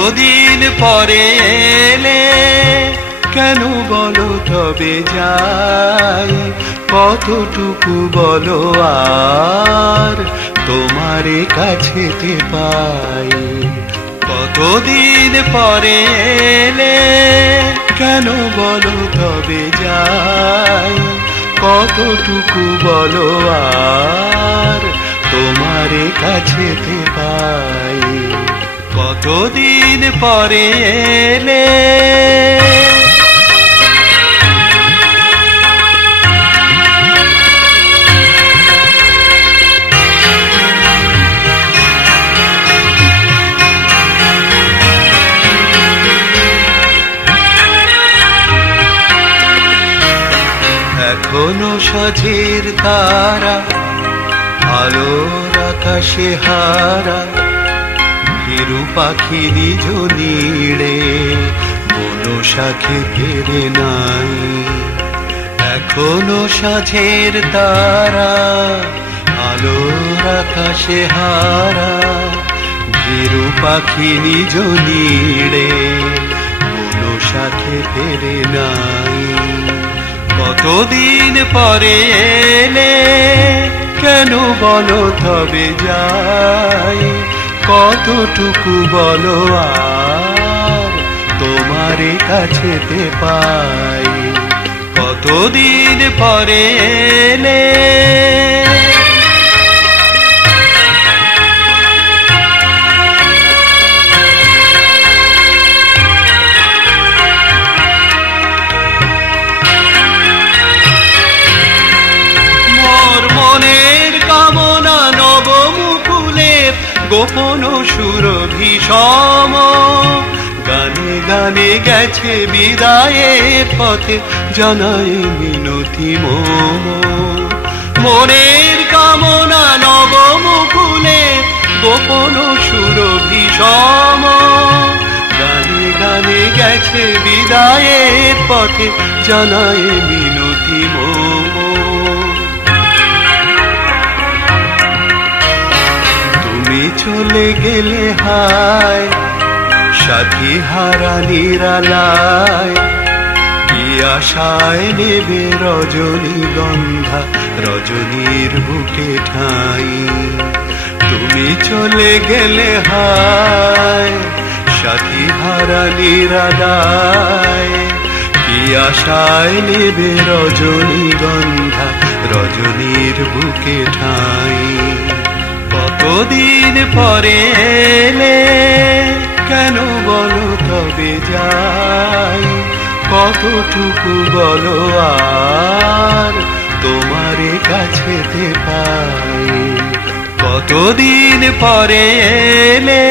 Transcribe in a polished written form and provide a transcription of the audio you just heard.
কতদিন পরে এলে, কেন বলো তবে যাই, কতটুকু বলো আর তোমারে কাছেতে পাই। কতদিন পরে এলে, কেন বলো তবে যাই, কতটুকু বলো আর তোমারে কাছেতে পাই। কতদিন পরে এলে। এখনো সাজের তারা আলোর আকাশে হারা, হিরু পাখি নিজ নীড়ে বন শাখে ফেরে নাই। এখনো সাজের তারা আলোর আকাশে হারা, হিরু পাখি নিজ নীড়ে বন শাখে ফেরে নাই। কতদিন পরে এলে, কেন বলো তবে যাই, কতটুকু বলো আর তোমারে কাছেতে পাই। কতদিন পরে এলে। গোপন সুরভি সম গানে গানে গেছে বিদায়ের পথে, জানাই মিনতি মম। মনের কামনা নবমুকুলে গোপন সুরভি সম গানে গানে গেছে বিদায়ের পথে, জানাই মিনতি মম। তুমি চলে গেলে হায় সাথী হারা নিরালায়, কি আশায় নেবে রজনীগন্ধা রজনীর বুকে ঠাই। তুমি চলে গেলে হায় সাথী হারা নিরালায়, কি আশায় নেবে রজনীগন্ধা রজনীর বুকে ঠাই। কতদিন পরে এলে, কেন বলো তবে যাই, কতটুকু বলো আর তোমারে কাছেতে পাই। কতদিন পরে এলে।